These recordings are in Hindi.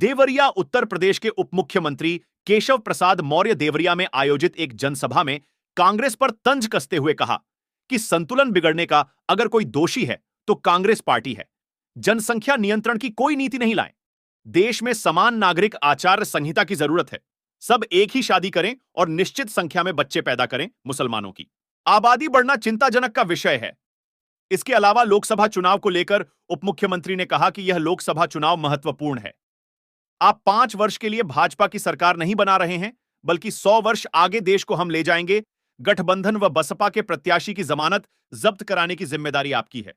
देवरिया उत्तर प्रदेश के उप मुख्यमंत्री केशव प्रसाद मौर्य देवरिया में आयोजित एक जनसभा में कांग्रेस पर तंज कसते हुए कहा कि संतुलन बिगड़ने का अगर कोई दोषी है तो कांग्रेस पार्टी है। जनसंख्या नियंत्रण की कोई नीति नहीं लाए। देश में समान नागरिक आचार संहिता की जरूरत है। सब एक ही शादी करें और निश्चित संख्या में बच्चे पैदा करें। मुसलमानों की आबादी बढ़ना चिंताजनक का विषय है। इसके अलावा लोकसभा चुनाव को लेकर उप मुख्यमंत्री ने कहा कि यह लोकसभा चुनाव महत्वपूर्ण है। आप 5 वर्ष के लिए भाजपा की सरकार नहीं बना रहे हैं, बल्कि 100 वर्ष आगे देश को हम ले जाएंगे। गठबंधन व बसपा के प्रत्याशी की जमानत जब्त कराने की जिम्मेदारी आपकी है।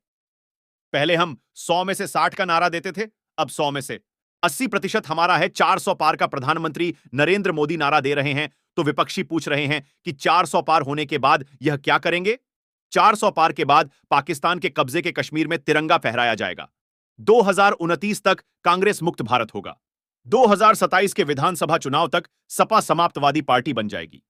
पहले हम 100 में से 60 का नारा देते थे, अब 100 में से 80% हमारा है। 400 पार का प्रधानमंत्री नरेंद्र मोदी नारा दे रहे हैं तो विपक्षी पूछ रहे हैं कि 400 पार होने के बाद यह क्या करेंगे। 400 पार के बाद पाकिस्तान के कब्जे के कश्मीर में तिरंगा फहराया जाएगा। 2029 तक कांग्रेस मुक्त भारत होगा। 2027 के विधानसभा चुनाव तक सपा समाप्तवादी पार्टी बन जाएगी।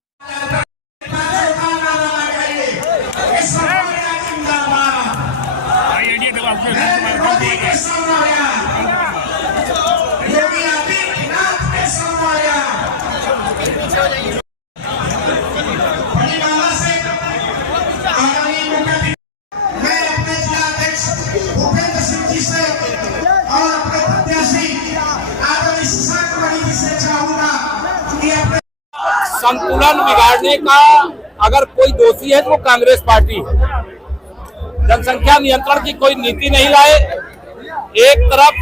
संतुलन बिगाड़ने का अगर कोई दोषी है तो वो कांग्रेस पार्टी है। जनसंख्या नियंत्रण की कोई नीति नहीं लाए। एक तरफ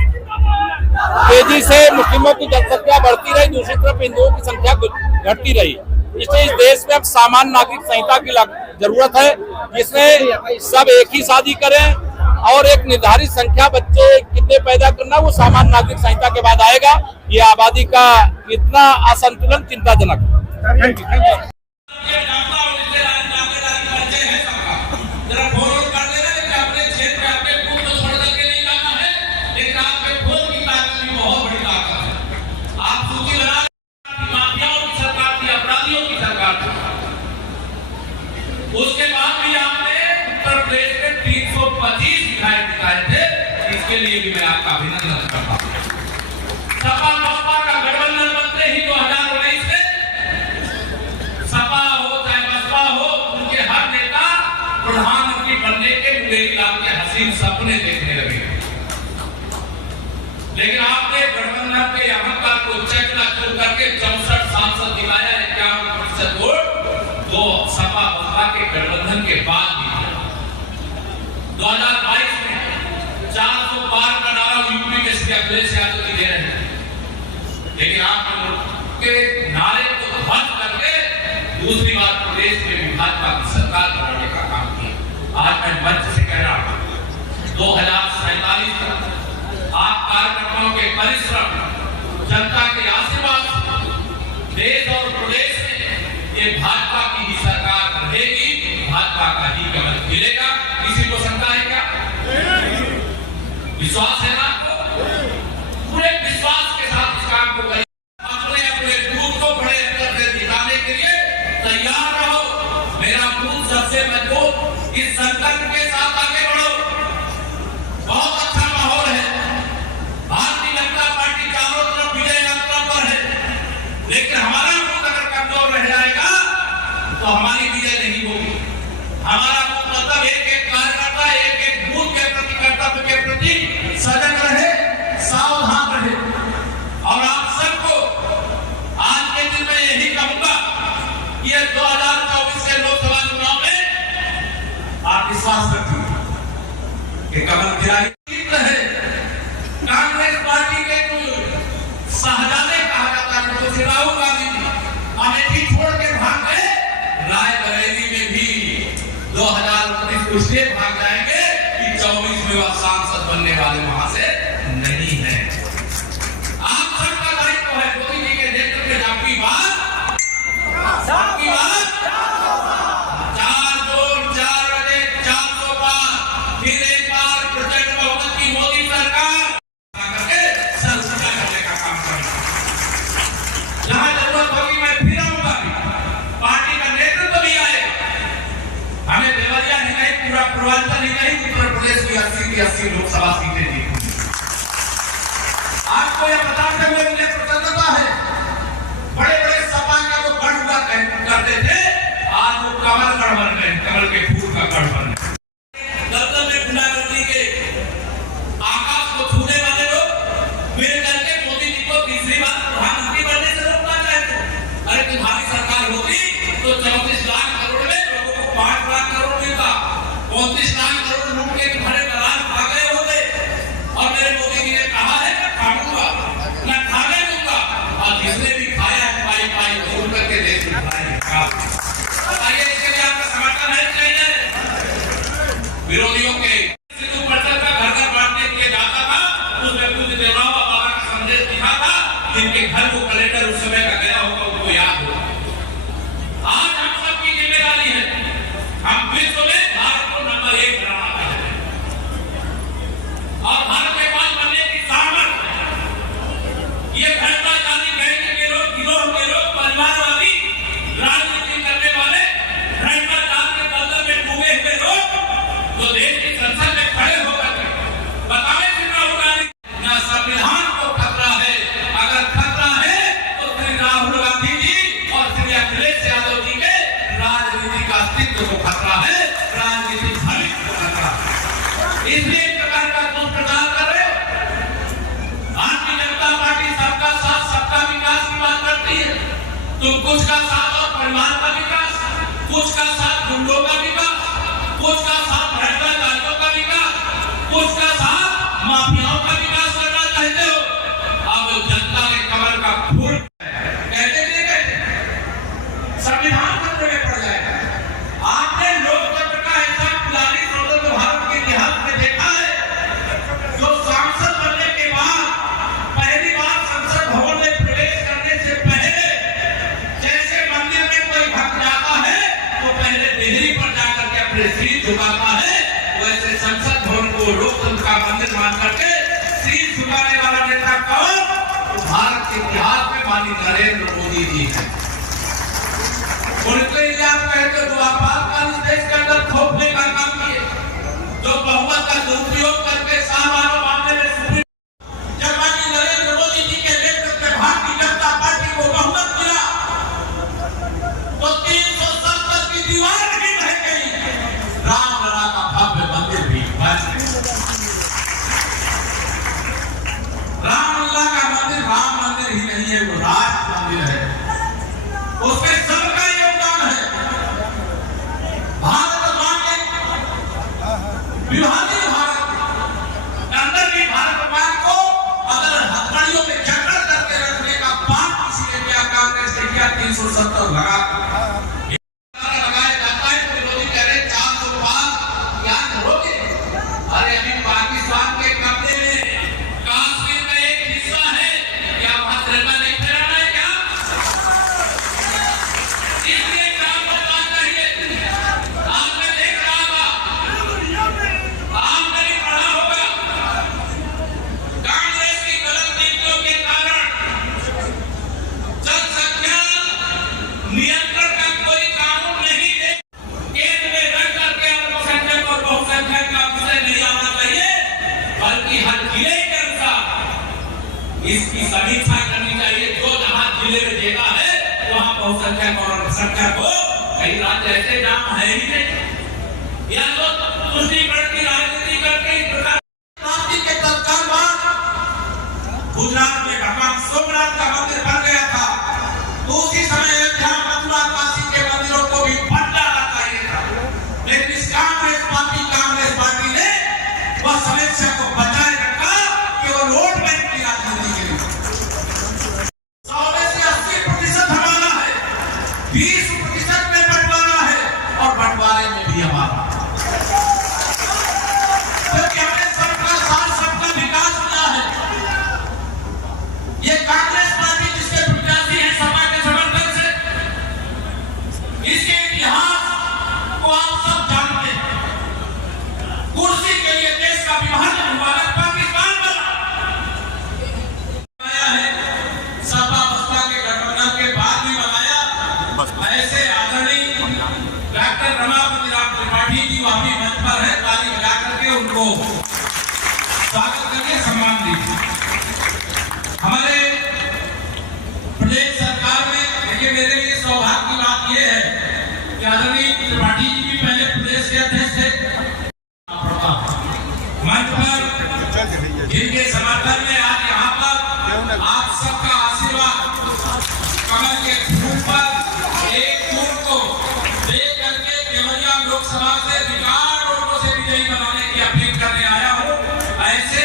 तेजी से मुस्लिमों की जनसंख्या बढ़ती रही, दूसरी तरफ हिंदुओं की संख्या घटती रही। इसलिए इस देश में अब सामान्य नागरिक संहिता की जरूरत है, जिसमें सब एक ही शादी करें और एक निर्धारित संख्या बच्चे कितने पैदा करना वो सामान्य नागरिक संहिता के बाद आएगा। ये आबादी का इतना असंतुलन चिंताजनक है। उसके बाद भी आपने उत्तर प्रदेश में 325 विधायक जिताए थे। इसके लिए भी मैं आपका अभिनंदन करता हूं। सपा बसपा का गठबंधन बनते ही 2019 में सपा हो चाहे बसपा हो, उनके हर नेता प्रधानमंत्री बनने के मुंडेरी लाल के हसीन सपने देखने लगे। लेकिन आपने गठबंधन के अहंकार को चकना चूर करके 64 सांसद दिलाया, 51% वोट तो सपा बसपा के गठबंधन के बाद भी 2022 में 400 पार का नारा यूपी के श्री अखिलेश यादव जी दे रहे हैं। लेकिन आप के नारे को ध्वस्त करके दूसरी बार प्रदेश में भी भाजपा की सरकार बनाने का काम किया। आज मैं मंच से कह रहा हूं 2047 तक आप कार्यकर्ताओं के परिश्रम, जनता के आशीर्वाद, देश और प्रदेश में ये भाजपा की ही सरकार रहेगी, भाजपा का ही कमल खिलेगा। किसी को शंका है क्या? विश्वास है ना आपको? पूरे विश्वास के साथ इस काम को करें। अपने अपने बूथ को बड़े स्तर से जिताने के लिए तैयार रहो। मेरा बूथ सबसे मजबूत, इस संकल्प के साथ आगे बढ़ो। बहुत अच्छा माहौल है। भारतीय जनता पार्टी चारों तरफ विजय यात्रा पर है, लेकिन हमारा बूथ अगर कमजोर रह जाएगा तो हमारी विजय नहीं होगी। हमारा मतलब एक कार्यकर्ता एक बूथ के प्रति, कर्तव्य के प्रति सजग रहे, सावधान रहे। और आप सबको आज के दिन में यही कहूंगा कि 2024 के लोकसभा चुनाव में आप विश्वास रखें कि कमल खिलाड़ी रहे। कांग्रेस पार्टी के शाहजादे कहा जाता है तो राहुल गांधी जी अमेठी छोड़ के भाग गए। रायबरेली में भी 2029 को इसलिए भाग जाएंगे कि 24 में वह सांसद बनने वाले वहां से नहीं है। आप सबका दायित्व है मोदी जी के नेतृत्व में आपकी बात 4 जोन 4 बजे 400 पार, फिर एक बार प्रचंड बहुमत की मोदी सरकार करके संसद करने का काम करेगा। जहां जरूरत होगी मैं फिर आऊंगा, पार्टी का नेतृत्व भी आएगा। हमें देवरिया ही नहीं, पूरा पूर्वांचल ही नहीं, उत्तर प्रदेश की 80 लोकसभा सीटें जीतनी। आपको यह बताते हुए जिनके घर वो कैलेंडर उस समय का गया होगा उनको याद होगा। आज हम सबकी जिम्मेदारी है, हम विश्व में भारत को नंबर 1 बनाना है और भारत के पास बनने की सामर्थ्य है। ये भ्रष्टाचारी बैंक के लोग, गिरोह के लोग, परिवारवादी राजनीति करने वाले, भ्रष्टाचार के दलदल में डूबे हुए लोग तो देश की संसद में खड़े होकर बताने राहुल गांधी ना संविधान को खतरा है, अगर खतरा है तो श्री राहुल गांधी जी और श्री अखिलेश यादव जी के राजनीति का अस्तित्व को खतरा है, राजनीतिक भविष्य को खतरा है। इसलिए एक प्रकार का दुष्प्रचार कर रहे हो। भारतीय जनता पार्टी सबका साथ सबका विकास की बात करती है, तुम कुछ का साथ और परिवार का विकास, कुछ का साथ गुंडों का विकास, कुछ का साथ भ्रष्टाचारियों का विकास, कुछ का साथ माफियाओं का विकास करना चाहते हो। अब जनता के कमर का फूल कहते नहीं कहते, संविधान खतरे में पड़ जाएगा। आपने लोकतंत्र का ऐसा पुरानी स्वतंत्र भारत के इतिहास में देखा है, जो सांसद बनने के बाद पहली बार संसद भवन में प्रवेश करने से पहले जैसे मंदिर में कोई भक्त जाता है तो पहले देहरी पर जाकर के अपने सिर झुकाता है, वैसे संसद भवन को लोकतंत्र का मंदिर मान करके सिर झुकाने वाला नेता कौन? तो भारत के इतिहास में माननीय नरेंद्र मोदी जी है। उनके लिए आप कहते हो आपातकाल देश के अंदर थोपने का काम किए, जो बहुमत का दुरुपयोग करके सामान्य मामले में सुप्रीम जब माननीय नरेंद्र मोदी जी के नेतृत्व में भारतीय जनता पार्टी को बहुमत मिला तो 370 की दीवार भी ढह गई, रामलला का भव्य मंदिर भी बन गया। रामलला का मंदिर राम मंदिर ही नहीं है, वो राज मंदिर है, उसमें सबका योगदान है। भारत मां के विभाजित भारत अंदर भी भारत मां को अगर हथकड़ियों में जकड़ करके रखने का बात किसी ने किया, कांग्रेस ने किया, 370 लगा लगाया जाता है तो विरोधी कह रहे 405 याद करोगे। अरे अभी पाकिस्तान के कब्जे में काश्मीर का एक हिस्सा है, क्या वहां तिरंगा नहीं फहराना है क्या? इसलिए क्या बदलाव चाहिए? आपने देख रहा होगा, आपने भी पढ़ा होगा, कांग्रेस की गलत नीतियों के कारण जनसंख्या नियंत्रण का कोई कानून नहीं है। केंद्र में रह करके अल्पसंख्यक और बहुसंख्यक का विषय नहीं आना चाहिए, बल्कि हर जिले के अनुसार इसकी समीक्षा करनी चाहिए। जो जहां जिले में जगह है वहां बहुसंख्यक और अल्पसंख्यक हो, कई राज्य ऐसे जहां है ही नहीं, या तो तुष्टिकरण की राजनीति करके इस प्रकार क्रांति के तत्काल बाद गुजरात में भगवान सोमनाथ का मंदिर बन गया था, तो उसी समय अयोध्या, मथुरा, काशी के मंदिरों को भी बंद डालना चाहिए था, लेकिन इस कांग्रेस पार्टी ने वह समस्या को बचाए रखा केवल वोट बैंक की राजनीति के लिए। 100 में से 80% हमारा है, 20% में बंटवारा है और बंटवारे में भी हमारा, क्योंकि हमने सबका साथ सबका विकास किया है। ये कांग्रेस पार्टी जिसके प्रत्याशी हैं सपा के समर्थन से, इसके इतिहास को आप सब जानते हैं। कुर्सी के लिए देश का विभाजन हुआ, पाकिस्तान बना है, सपा बसपा के गठबंधन के बाद भी बनाया। ऐसे आदरणीय डॉक्टर रमापति राम त्रिपाठी जी वहां भी मंच पर है, ताली बजा करके उनको स्वागत करके सम्मान दीजिए। हमारे प्रदेश सरकार में देखिए, मेरे लिए सौभाग्य की बात यह है कि आदरणीय त्रिपाठी जी भी पहले प्रदेश के अध्यक्ष थे। मंच पर जिनके समर्थन में आज यहाँ पर आप सबका आशीर्वाद कमल के फूल पर एक फूल को दे करके केवलिया लोकसभा से रिकॉर्ड वोटों से विजयी बनाने की अपील करने आया हूँ। ऐसे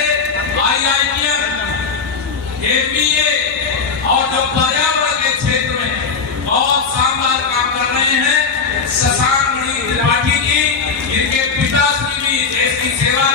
IITM, MBA और जो